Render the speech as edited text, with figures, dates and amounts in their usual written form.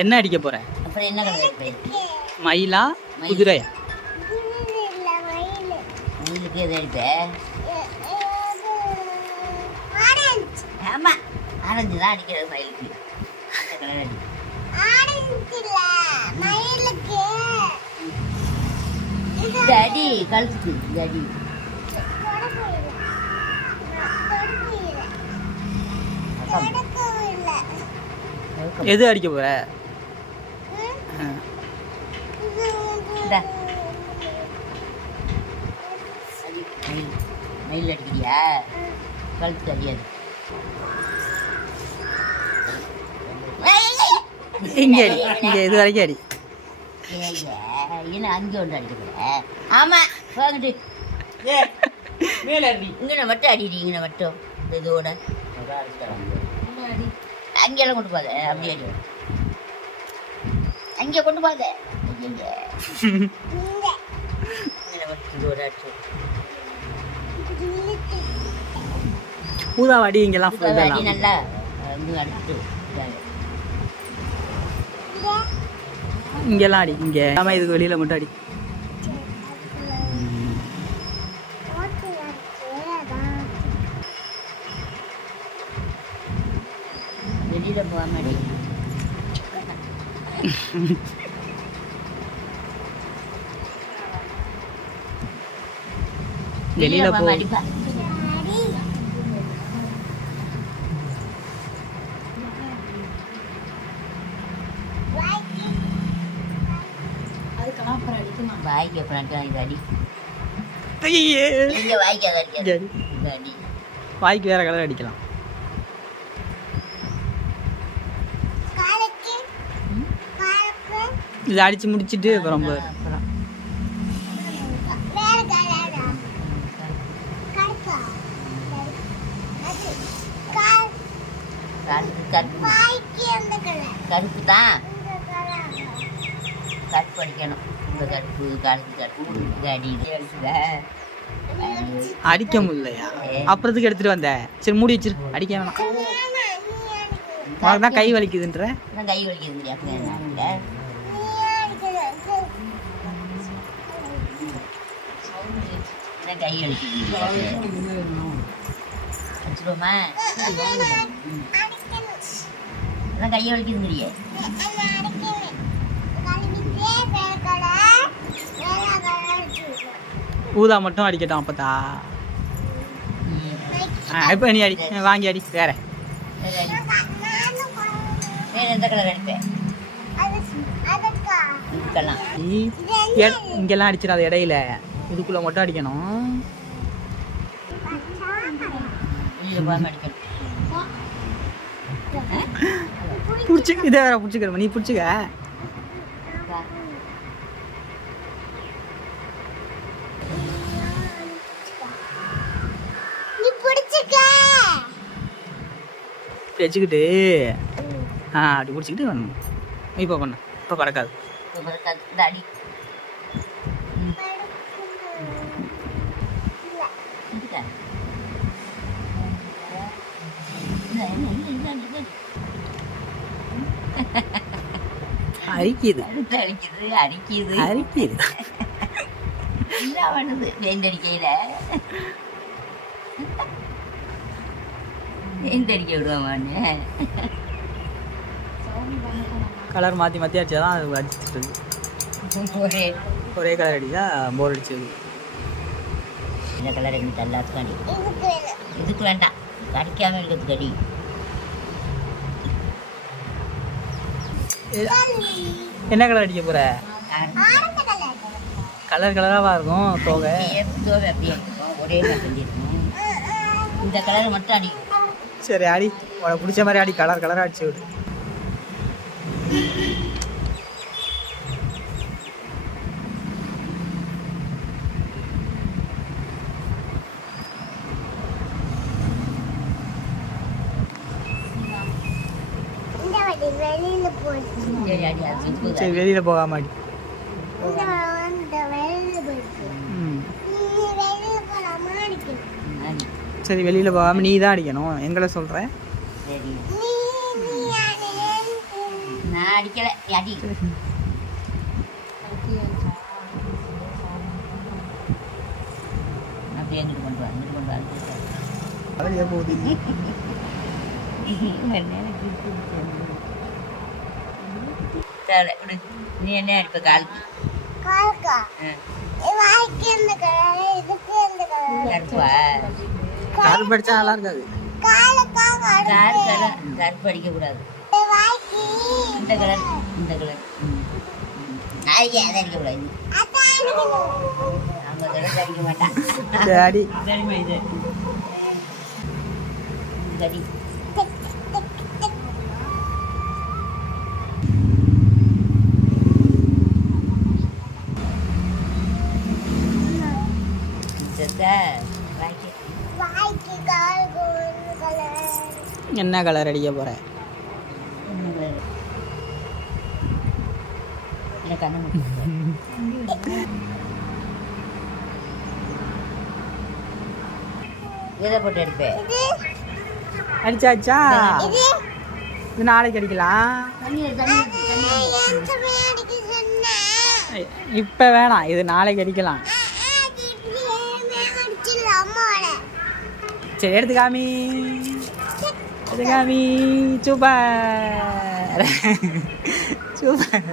என்ன அடிக்க போற? அப்புறம் என்ன கலர்? மயிலா குதிரையா? மயிலுக்கு எது அடிப்பேன்? ஆமாம், ஆரஞ்சு தான் அடிக்கிறது மயிலுக்கு. அந்த கலர் அடி. இந்த அடி கழுத்துக்கு இந்த அடி. எது அடிக்க போற? மயில் அடிக்கிறியா? கழுத்து அடியாது. இங்கே அடி, இங்கே இது வரைக்கும் அடி. என்ன அங்கே ஒன்று அடிக்கிறேன்? ஆமாம், வாங்கிட்டு இங்கே மட்டும் அடிடி. இங்கே மட்டும் இதோட அங்கெல்லாம் கொண்டு போகாத. அப்படியே அடி. அங்கே கொண்டு போகாத. இதோட அடிச்சு பூதாவாடி இங்கெல்லாம் அடி நல்லா அடிச்சுட்டு இங்கெல்லாம் அடி. இங்கே ஆமாம், இதுக்கு வெளியில் மட்டும் அடி. வெளியில் போகாம அடி. வெளியில் போ. அடிப்பா. வாய்க்கு அப்புறம் இது அடி. இங்கே வாய்க்கு அதை அடிக்காது. இது அடி. வாய்க்கு வேற கலர் அடிக்கலாம். இதை அடிச்சு முடிச்சுட்டு அப்புறம் கருப்பு தான். கருப்பு அடிக்கணும். இந்த கருப்பு கருப்பு கருப்பு இது அடி. அடிக்க முடியலையா? அப்புறத்துக்கு எடுத்துட்டு வந்த. சரி மூடி வச்சிரு, அடிக்க வேணாம். உனக்கு தான் கை வலிக்குதுன்ற. கை வலிக்குது. கை வலிக்குது. அடிச்சிடுவோமா? கையை வலிக்குதுங்கிறியே. ஊதா மட்டும் அடிக்கட்டும் அப்பத்தா. இப்போ நீ அடி, வாங்கி அடி. வேற எந்த கலர் அடிப்பேன்? இங்கெல்லாம் அடிச்சிடாத, இடையில இதுக்குள்ள மட்டும் அடிக்கணும். பிடிச்சி இதை வேற பிடிச்சிக்கிறோம். நீ பிடிச்சிக்க. வச்சுக்கிட்டு அப்படி பிடிச்சிக்கிட்டு வரணும். இப்போ பண்ண இப்போ பறக்காது. அடி. அரிக்குது அரிக்குது அரிக்குது அரிக்குது. என்ன பண்ணுது? பெயிண்ட் அடிக்கையில் பெயிண்ட் அடிக்க விடுவாமான்னு கலர் மாற்றி மாற்றி அடிச்சா தான் அது அடிச்சுட்டு ஒரே கலர் அடிச்சா போர் அடிச்சது. இந்த கலர் அடி எல்லாத்துக்கும் அடி. இதுக்கு வேண்டாம், அடிக்காமல் இருக்கிறதுக்கு அடி. என்ன கலர் அடிக்க போற? கலர் கலராக இருக்கும் தோகை. தோகை அப்படியே இருக்கும், ஒரே கலர் இருக்கும். இந்த கலர் மட்டும் அடி. சரி அடி, உனக்கு பிடிச்ச மாதிரி அடி. கலர் கலராக அடிச்சு விடு. சரி வெளியில போகாம அடி. சரி வெளியில போகாம நீ தான் அடிக்கணும். எங்களை சொல்ற. நான் அடிக்கலை அடி. அப்படியே எங்கிட்டு கொண்டு வா, இங்கிட்டு கொண்டு வா. அழகே போகுது. நீ என்ன அடிப்ப காலுக்கு? கருப்பா? கருப்பு அடிச்சா நல்லா இருக்காது. கருப்பு அடிக்க கூடாது. இந்த கலர் இந்த கலர் நாளைக்கு அதை அடிக்க கூடாது. நம்ம கலர் அடிக்க மாட்டான். சரி சரிம்மா இது கடி. என்ன கலர் அடிக்க போற? இதை போட்டு எடுப்பேன். அடிச்சாச்சா? இது நாளைக்கு அடிக்கலாம். இப்ப வேணாம், இது நாளைக்கு அடிக்கலாம். சரி எடுத்து காமி, எடுத்து காமி. Super super.